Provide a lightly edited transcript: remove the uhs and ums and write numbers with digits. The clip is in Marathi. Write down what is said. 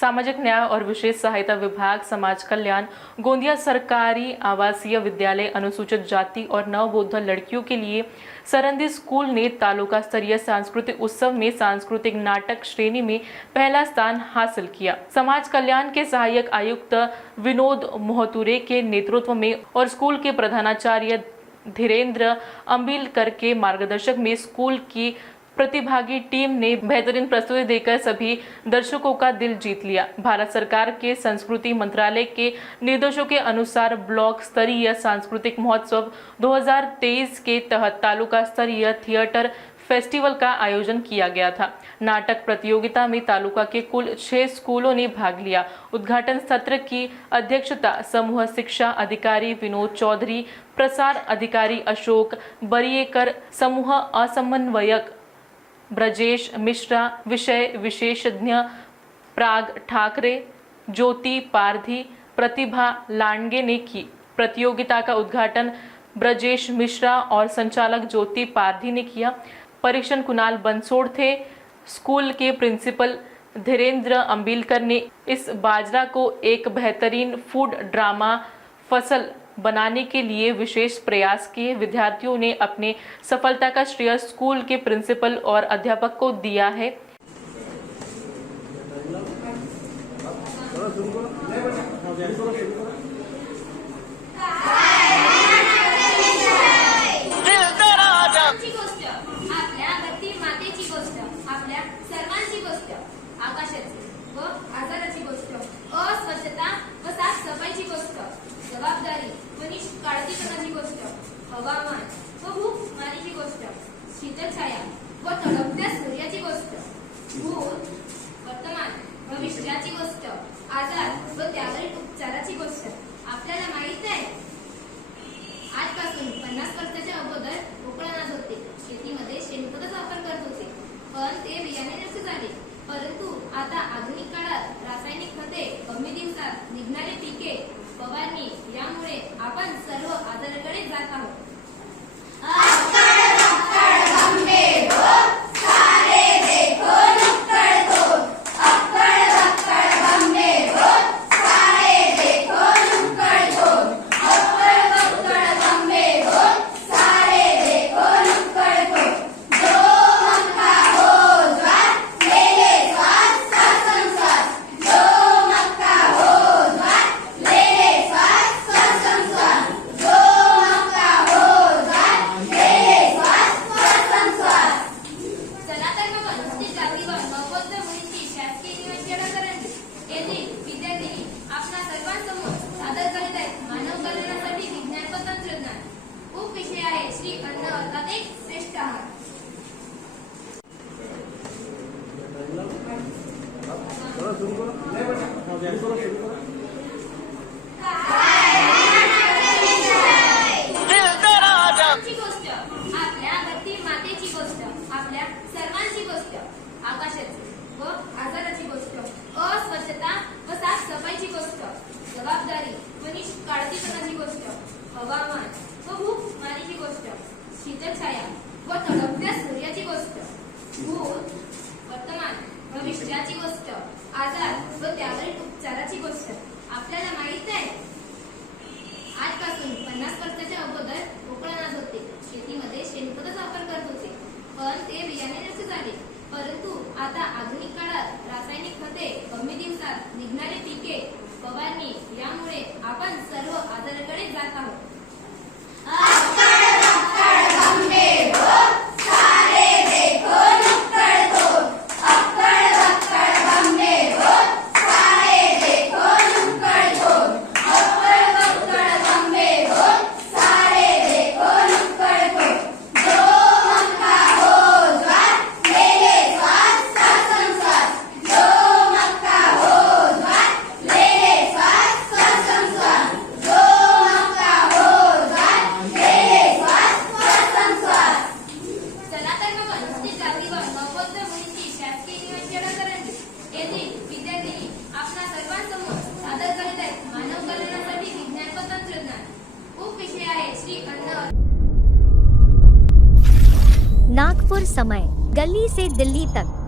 सामाजिक न्याय और विशेष सहायता विभाग, समाज कल्याण, गोंदिया सरकारी आवासीय विद्यालय अनुसूचित जाति और नवबोध लड़कियों के लिए सरंदी स्कूल ने तालुका स्तरीय सांस्कृतिक उत्सव में सांस्कृतिक नाटक श्रेणी में पहला स्थान हासिल किया। समाज कल्याण के सहायक आयुक्त विनोद मोहतुरे के नेतृत्व में और स्कूल के प्रधानाचार्य धीरेन्द्र अंबिलकर के मार्गदर्शक में स्कूल की प्रतिभागी टीम ने बेहतरीन प्रस्तुति देकर सभी दर्शकों का दिल जीत लिया। भारत सरकार के संस्कृति मंत्रालय के निर्देशों के अनुसार ब्लॉक स्तरीय सांस्कृतिक महोत्सव 2023 के तहत तालुका स्तरीय थिएटर फेस्टिवल का आयोजन किया गया था। नाटक प्रतियोगिता में तालुका के कुल 6 स्कूलों ने भाग लिया। उद्घाटन सत्र की अध्यक्षता समूह शिक्षा अधिकारी विनोद चौधरी, प्रसार अधिकारी अशोक बरिएकर, समूह असमन्वयक ब्रजेश मिश्रा, विषय विशेषज्ञ प्राग ठाकरे, ज्योति पारधी, प्रतिभा लांडगे ने की। प्रतियोगिता का उद्घाटन ब्रजेश मिश्रा और संचालक ज्योति पारधी ने किया। परीक्षण कुणाल बंसोड़ थे। स्कूल के प्रिंसिपल धीरेन्द्र अंबिलकर ने इस बाजरा को एक बेहतरीन फूड ड्रामा फसल बनाने के लिए विशेष प्रयास किए। विद्यार्थियों ने अपने सफलता का श्रेय स्कूल के प्रिंसिपल और अध्यापक को दिया है। जबाबदारी काळजी करण्याची गोष्ट, हवामान व भूक मारीची गोष्ट, शीतल छाया व तडकत्या सूर्याची गोष्ट, भूत वर्तमान भविष्याची गोष्ट, आजार व त्यावरील उपचाराची गोष्ट। आपल्याला माहित आहे आजपासून 50 वर्षाच्या अगोदर कोकणात होते, शेतीमध्ये शेणखताचा वापर करत होते, पण ते बियाणे नष्ट झाले। परंतु आता आधुनिक काळात रासायनिक खते, कमी दिवसात निघणारे पिके, फवारणी यामुळे आपण सर्व आजाराकडे जात आहोत। जबाबदारी काळजी करण्याची गोष्ट, हवामान व भूक मारीची गोष्ट, शीतल छाया व तडकत्या सूर्याची गोष्ट, भूत वर्तमान भविष्याची गोष्ट, आजार व त्यावरील उपचाराची गोष्ट। आपल्याला माहित आहे आजपासून 50 वर्षाच्या अगोदर कोकणात होते, शेतीमध्ये शेणखताचा वापर करत होते, पण ते बियाणे नष्ट झाले। परंतु आता आधुनिक काळात रासायनिक खते, कमी दिवसात निघणारे पिके, फवारणी यामुळे आपण सर्व आजाराकडे जात आहोत। नागपुर समय, गली से दिल्ली तक।